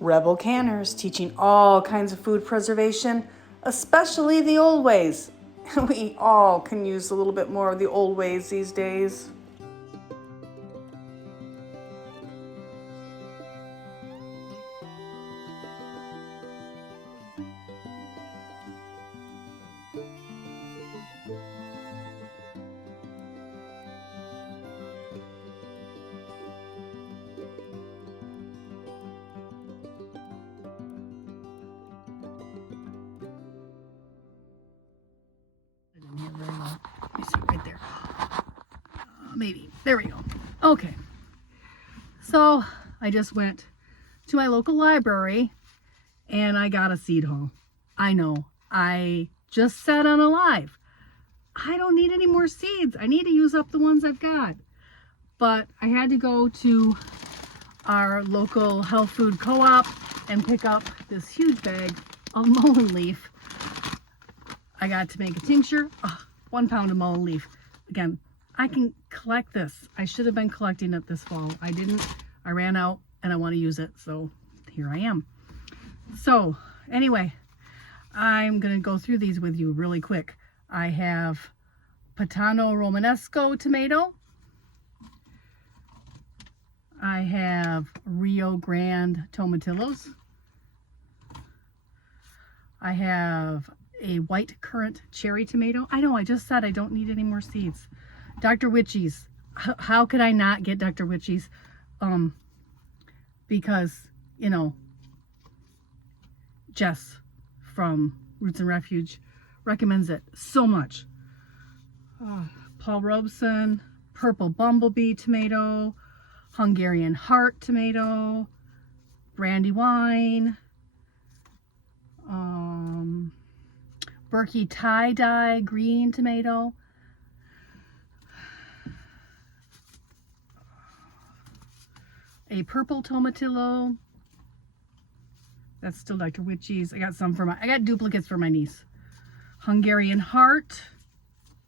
Rebel Canners, teaching all kinds of food preservation, especially the old ways. We all can use a little bit more of the old ways these days. Let me see right there. Maybe. There we go. Okay. So I just went to my local library and I got a seed haul. I know. I just said on a live, I don't need any more seeds. I need to use up the ones I've got. But I had to go to our local health food co-op and pick up this huge bag of mullein leaf. I got to make a tincture. 1 pound of mullein leaf. Again, I can collect this. I should have been collecting it this fall. I didn't. I ran out and I want to use it. So here I am. So anyway, I'm going to go through these with you really quick. I have Patano Romanesco tomato. I have Rio Grande tomatillos. I have a white currant cherry tomato. I know, I just said I don't need any more seeds. Dr. Witchy's. How could I not get Dr. Witchy's? Because, you know, Jess from Roots and Refuge recommends it so much. Paul Robeson, purple bumblebee tomato, Hungarian heart tomato, Brandywine, Berkey tie-dye green tomato, a purple tomatillo. That's still Dr. Witchy's. I got some for I got duplicates for my niece. Hungarian heart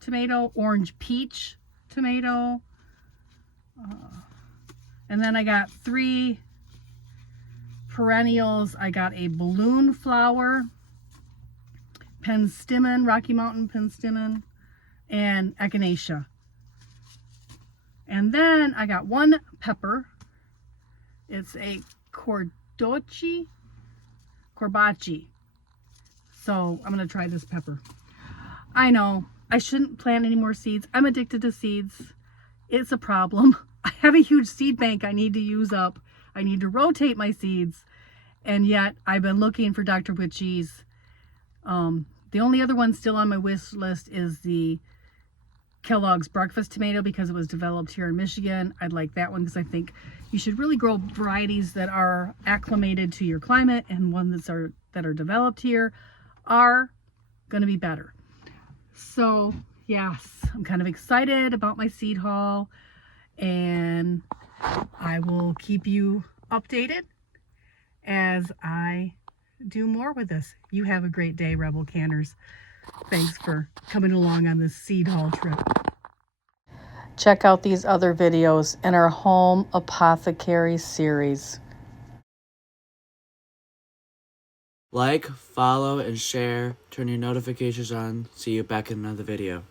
tomato, orange peach tomato. And then I got 3 perennials. I got a balloon flower, penstemon, Rocky Mountain penstemon, and echinacea. And then I got 1 pepper. It's a corbaci. So I'm going to try this pepper. I know I shouldn't plant any more seeds. I'm addicted to seeds. It's a problem. I have a huge seed bank I need to use up. I need to rotate my seeds. And yet I've been looking for Dr. Witchy's. The only other one still on my wish list is the Kellogg's breakfast tomato because it was developed here in Michigan. I'd like that one because I think you should really grow varieties that are acclimated to your climate, and ones that are developed here are going to be better. So yes, I'm kind of excited about my seed haul, and I will keep you updated as I do more with this. You have a great day, Rebel Canners. Thanks for coming along on this seed haul trip. Check out these other videos in our Home Apothecary series. Like, follow, and share. Turn your notifications on. See you back in another video.